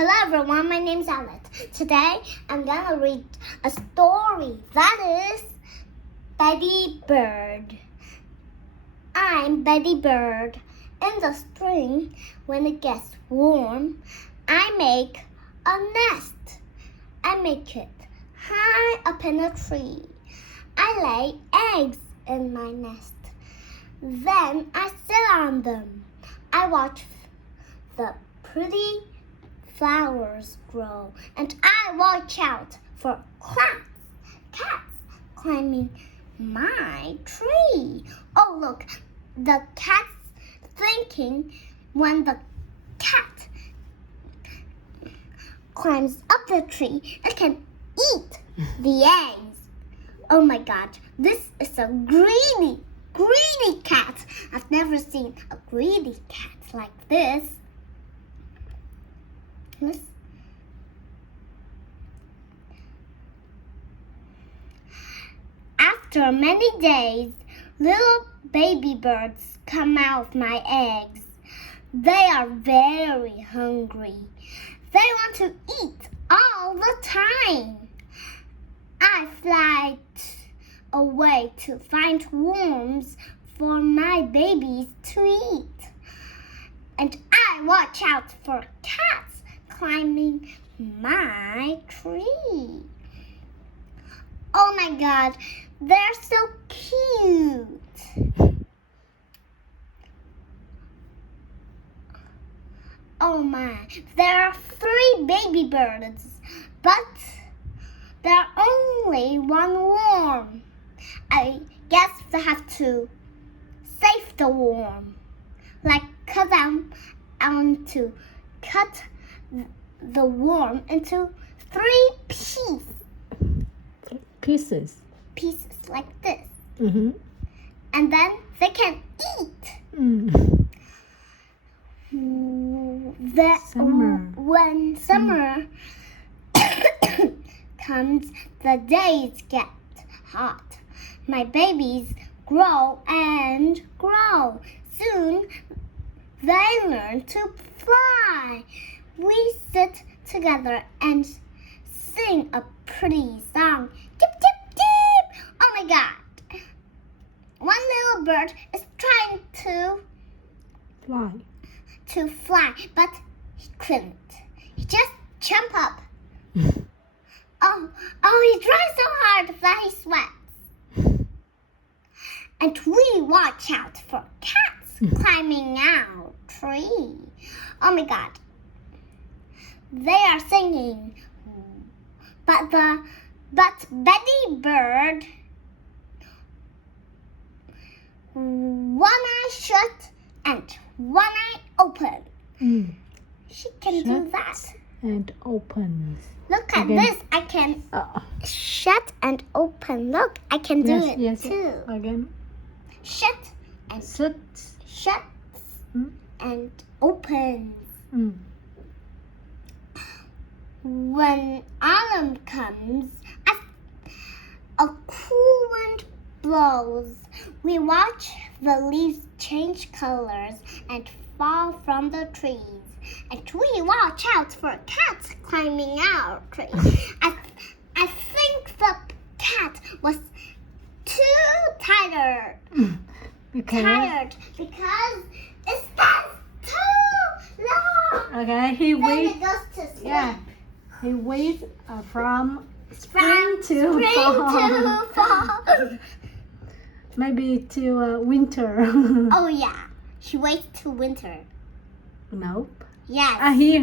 Hello everyone, my name's Alet. Today I'm gonna read a story that is Betty Bird. I'm Betty Bird. In the spring, when it gets warm, I make a nest. I make it high up in a tree. I lay eggs in my nest. Then I sit on them. I watch the pretty flowers grow, and I watch out for cats climbing my tree. Oh, look, the cat's thinking when the cat climbs up the tree, it can eat the eggs. Oh my God, this is a greedy cat. I've never seen a greedy cat like this. After many days, little baby birds come out of my eggs. They are very hungry. They want to eat all the time. I fly away to find worms for my babies to eat. And I watch out for cats climbing my tree. Oh my God, they're so cute. Oh my, there are 3 baby birds, but there's only one worm. I guess I have to save the worm. Like I want to cut the worm into 3 pieces like this. Mm-hmm. And then they can eat. When summer comes, the days get hot. My babies grow and grow. Soon they learn to fly. We sit together and sing a pretty song. Tip, tip, tip! Oh my God! One little bird is trying to fly, but he couldn't. He just jumped up. Oh, he tries so hard that he sweats. And we watch out for cats climbing our tree. Oh my God. They are singing. But Betty Bird, one eye shut and one eye open. She can do that. And opens. Look at this. I can shut and open. Look, I can do it too. Again. Shut and open. When autumn comes, a cool wind blows. We watch the leaves change colors and fall from the trees. And we watch out for cats climbing our tree. I think the cat was too tired. Tired because it stands too long. Okay, he waits. Then it goes to sleep. Yeah, he waits from spring to fall. Maybe to winter. Oh yeah, she waits till winter. Nope. Yes. Here.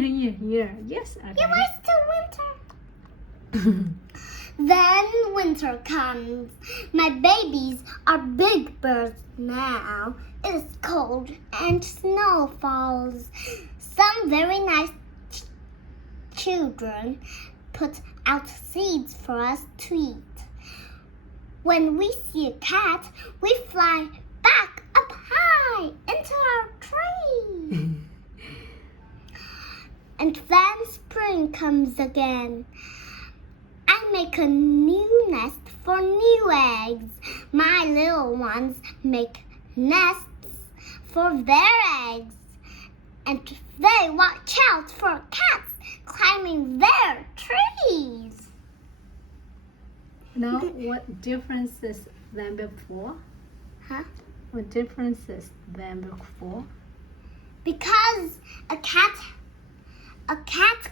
Yes. Okay. He waits till winter. Then winter comes. My babies are big birds now. It is cold and snow falls. Some very nice children put out seeds for us to eat. When we see a cat, we fly back up high into our tree. And then spring comes again. I make a new nest for new eggs. My little ones make nests for their eggs. And they watch out for cats know what differences than before? Huh? What differences than before? Because a cat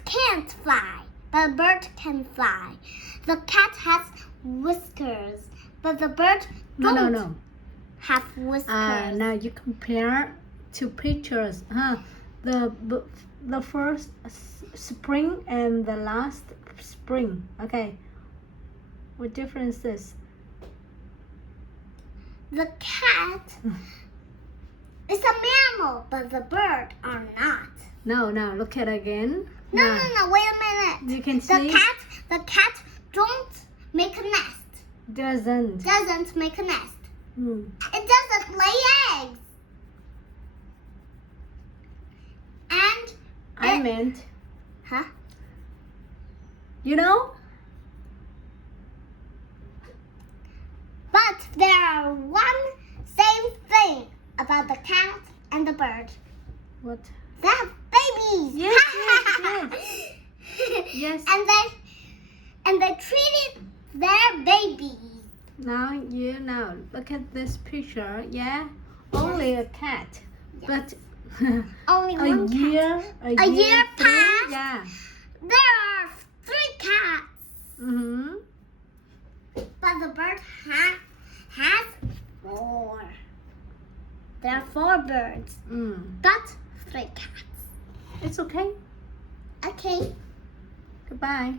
can't fly, but a bird can fly. The cat has whiskers, but the bird don't No. have whiskers. Now you compare two pictures. The first spring and the last spring. Okay. What differences? The cat is a mammal, but the bird are not. No, look at it again. No, Now, wait a minute. You can The see cat don't make a nest. doesn't. Doesn't make a nest. Hmm. It doesn't lay eggs. And I meant, huh? you know? But there are one same thing about the cat and the bird. What? They have babies. Yes. Yes. And they treated their babies. Now you know. Look at this picture. Yeah, only a cat, but Only a one year, cat. A year through, passed. Yeah. There are 3 cats, Mhm. but the bird has 4. There are 4 birds, but 3 cats. It's okay. Okay. Goodbye.